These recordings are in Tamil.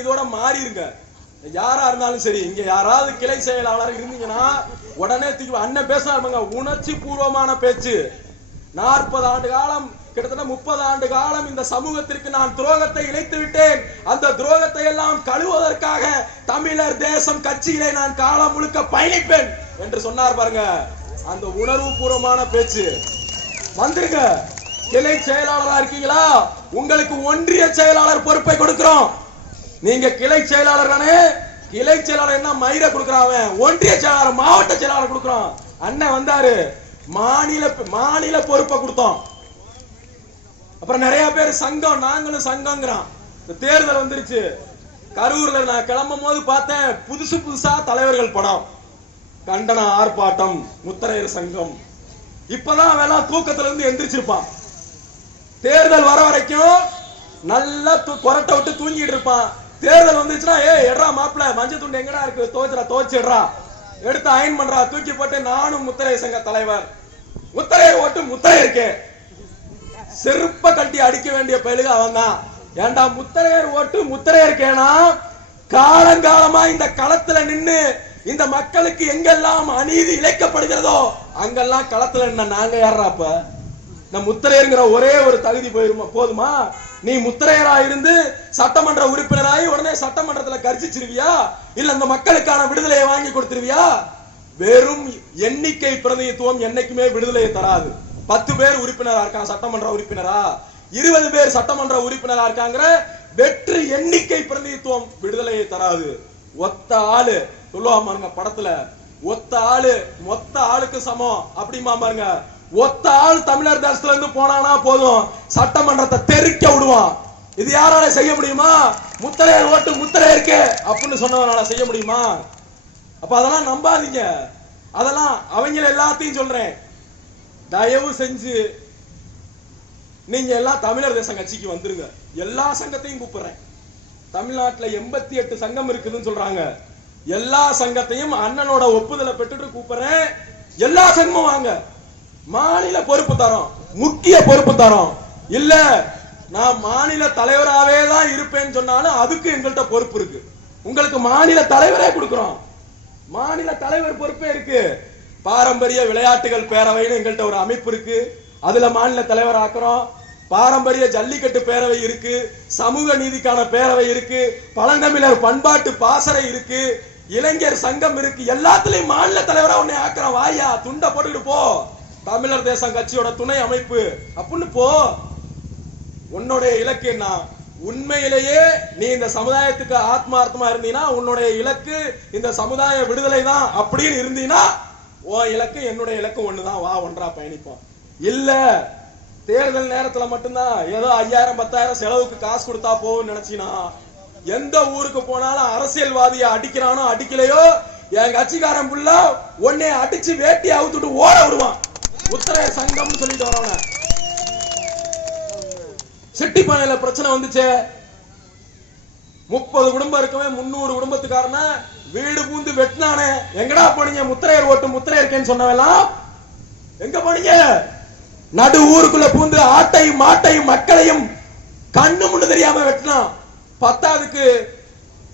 இதோட மாறிடுங்க. யாரா இருந்தாலும் சரி, இங்க யாராவது கிளை செயலாளர் இருந்தீங்கன்னா உடனே அண்ணன் பேசினாருங்க, உணர்ச்சி பூர்வமான பேச்சு. 40 ஆண்டு காலம், கிட்டத்தட்ட 30 ஆண்டு காலம் இந்த சமூகத்திற்கு நான் துரோகத்தை இழைத்து விட்டேன். அந்த துரோகத்தை எல்லாம் கழுவுவதற்காக தமிழர் தேசம் கட்சியிலே நான் காலம் முழுக்க பயணிப்பேன் என்று சொன்னார் பாருங்க. அந்த உணர்வு பூர்வமான பேச்சு. வந்துருங்க. கிளை செயலாளரா இருக்கீங்களா? உங்களுக்கு ஒன்றிய செயலாளர் பொறுப்பை கொடுக்கிறோம். நீங்க கிளை செயலாளர் தானே? கிளை செயலாளர் என்ன மயிரை கொடுக்கறான்? ஒன்றிய செயலாளர், மாவட்ட செயலாளர் கொடுக்கிறோம். அண்ணன் வந்தாரு, மாநில பொறுப்பை கொடுத்தோம். அப்புறம் நிறைய பேர் சங்கம், நாங்களும் சங்கம்ங்கிறான். தேர்தல் வந்துருச்சு. கரூர்ல நான் கிளம்பும் போது பார்த்தேன், புதுசா தலைவர்கள் படம், கண்டன ஆர்ப்பாட்டம், முத்தரையர் சங்கம். இப்பதான் வேணாம் தூக்கத்துல இருந்து எந்திரிச்சிருப்பான். தேர்தல் வர வரைக்கும் நல்லா கொரட்டை விட்டு தூங்கிட்டு இருப்பான். தேர்தல் வந்துச்சுன்னா, எட்ரா மாப்பிள்ள, மஞ்சள் துண்டு எங்கடா இருக்கு, துவச்சிடுறா, எடுத்து அயன் பண்றா, தூக்கி போட்டு நானும் முத்தரையர் சங்க தலைவர், முத்தரையர் ஓட்டு முத்தரையருக்கு செருப்ப கட்டி அடிக்க வேண்டிய பயிலுக அவன் தான். ஏண்டா முத்தரையர் ஓட்டு முத்தரையருக்கேனா? காலங்காலமா இந்த களத்துல நின்று இந்த மக்களுக்கு எங்கெல்லாம் அநீதி இழைக்கப்படுகிறதோ அங்கெல்லாம் களத்துல நின்ன நாங்க யாராப்ப? நம்ம முத்தரையர்ங்கிற ஒரே ஒரு தகுதி போதுமா? நீ முத்தரையரா இருந்து சட்டமன்ற உறுப்பினராகி உடனே சட்டமன்றத்துல கர்ஜிச்சிருவியா? இல்ல அந்த மக்களுக்கான விடுதலையை வாங்கி கொடுத்துருவியா? வெறும் எண்ணிக்கை பிரதிநிதித்துவம் என்னைக்குமே விடுதலையை தராது. 10 பேர் உறுப்பினரா இருக்காங்க சட்டமன்ற உறுப்பினரா, 20 பேர் சட்டமன்ற உறுப்பினரா இருக்காங்க, வெற்று எண்ணிக்கை பிரதிநிதித்துவம் விடுதலையை தராது. ஒத்த ஆளு சொல்லுவாங்க படத்துல, ஒத்த ஆளு மொத்த ஆளுக்கு சமம் அப்படிமா பாருங்க. ஒத்த ஆள் தமிழர் தேசத்துல இருந்து போனானா போதும், சட்டமன்றத்தை தெறிக்க விடுவான். இது யாரால செய்ய முடியுமா? முத்தரையர் ஓட்டு முத்தரையருக்கு அப்படின்னு சொன்னவனால செய்ய முடியுமா? அப்ப அதெல்லாம் நம்பாதீங்க. அதெல்லாம் அவங்க எல்லாத்தையும் சொல்றேன். தயவு செஞ்சு நீங்க எல்லாம் தமிழர் தேசம் கட்சிக்கு வந்துருங்க. எல்லா சங்கத்தையும் கூப்பிடுறேன். தமிழ்நாட்டுல 88 சங்கம் இருக்குதுன்னு சொல்றாங்க. எல்லா சங்கத்தையும் அண்ணனோட ஒப்புதலை பெற்றுட்டு கூப்பிடுறேன். எல்லா சங்கமும் வாங்க. மாநில பொறுப்பு தரோம், முக்கிய பொறுப்பு தரோம். இல்ல நான் மாநில தலைவராகவே தான் இருப்பேன்னு சொன்னாலும் அதுக்கு எங்கள்கிட்ட பொறுப்பு இருக்கு. உங்களுக்கு மாநில தலைவரே கொடுக்கிறோம். மாநில தலைவர் பொறுப்பே இருக்கு. பாரம்பரிய விளையாட்டுகள் பேரவைன்னு எங்கள்கிட்ட ஒரு அமைப்பு இருக்கு, அதுல மாநில தலைவர் ஆக்குறோம். பாரம்பரிய ஜல்லிக்கட்டு பேரவை இருக்கு, சமூக நீதிக்கான பேரவை இருக்கு, பழந்தமிழர் பண்பாட்டு பாசறை இருக்கு, இளைஞர் சங்கம் இருக்கு. எல்லாத்துலயும் மாநில தலைவரா உன்னை ஆக்குறோம். வாயா, துண்டை போட்டுக்கிட்டு போ. தமிழர் தேசம் கட்சியோட துணை அமைப்பு அப்படின்னு போ. உன்னுடைய இலக்கு என்ன? உண்மையிலேயே நீ இந்த சமுதாயத்துக்கு ஆத்மார்த்தமா இருந்தீனா, உன்னுடைய இலக்கு இந்த சமுதாய விடுதலை தான் அப்படின்னு இருந்தீனா, உன் இலக்கு என்னுடைய இலக்கு ஒண்ணுதான். வா, ஒன்றா பயணிப்போம். இல்ல தேர்தல் நேரத்துல மட்டும்தான் ஏதோ 5000 10,000 செலவுக்கு காசு கொடுத்தா போகும் நினைச்சினா, எந்த ஊருக்கு போனாலும் அரசியல்வாதியை அடிக்கிறானோ அடிக்கலையோ, என் கட்சிக்காரன் புள்ள உன்னை அடிச்சு வேட்டி அவுத்துட்டு ஓட விடுவான். உத்தரையர் சங்கம் சொல்லிட்டு வரவன. செட்டிப்பானையில பிரச்சனை வந்துச்சு. 30 குடும்பம் இருக்கவே 300 குடும்பத்துக்காரன வீடு பூந்து வெட்டினானே. எங்கடா போனீங்க? முத்தரையர் ஓட்டு முத்தரையருக்கேன்னு சொன்னவெல்லாம் எங்க போனீங்க? நடு ஊருக்குள்ள பூந்து ஆட்டையும் மாட்டையும் மக்களையும் கண்ணு முன்னு தெரியாம வெட்டினான். 10க்கு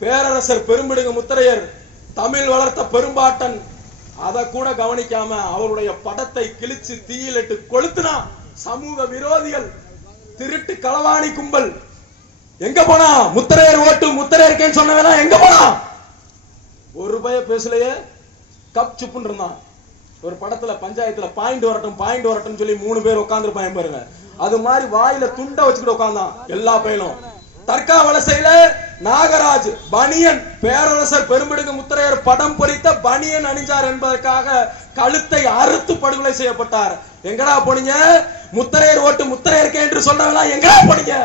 பேரரசர் பெரும்பிடுங்க முத்தரையர், தமிழ் வளர்த்த பெரும்பாட்டன், அதை கூட கவனிக்காம அவருடைய படத்தை கிழிச்சு தீயிலிட்டு கொளுத்துனா. சமூக விரோதிகள், திருட்டு களவாணி கும்பல் எங்க போனா? முத்தரையர் ஓட்டு முத்தரையருக்கேன்னு சொன்னவனா எங்க போனா? ஒரு ரூபாய பேசலையே, கப் சுப்புன்னு இருந்தான். ஒரு படத்துல பஞ்சாயத்துல பாயிண்ட் வரட்டும் சொல்லி 3 பேர் உட்கார்ந்துருப்பாங்க பாருங்க. அது மாதிரி வாயில துண்டை வச்சுக்கிட்டு உட்கார்ந்தான் எல்லா பையனும். தர்காவலசையில நாகராஜ் பனியன், பேரரசர் பெரும்பிடுகு முத்தரையர் படம் பொறித்த பனியன் அணிஞ்சார் என்பதற்காக கழுத்தை அறுத்து படுகொலை செய்யப்பட்டார். எங்கடா போனீங்க? முத்தரையர் ஓட்டு முத்தரையருக்கே என்று சொன்னவங்களா எங்கடா போனீங்க?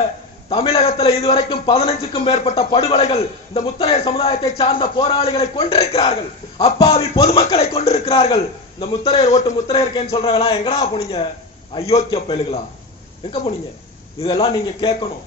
தமிழகத்துல இதுவரைக்கும் 15க்கும் மேற்பட்ட படுகொலைகள் இந்த முத்தரையர் சமுதாயத்தை சார்ந்த போராளிகளை கொண்டிருக்கிறார்கள். அப்பாவி பொதுமக்களை கொண்டிருக்கிறார்கள். இந்த முத்தரையர் ஓட்டு முத்தரையருக்கேன்னு சொல்றவங்களா எங்கடா போனீங்க? அயோக்கிய பயலுகளா, எங்க போனீங்க? இதெல்லாம் நீங்க கேட்கணும்.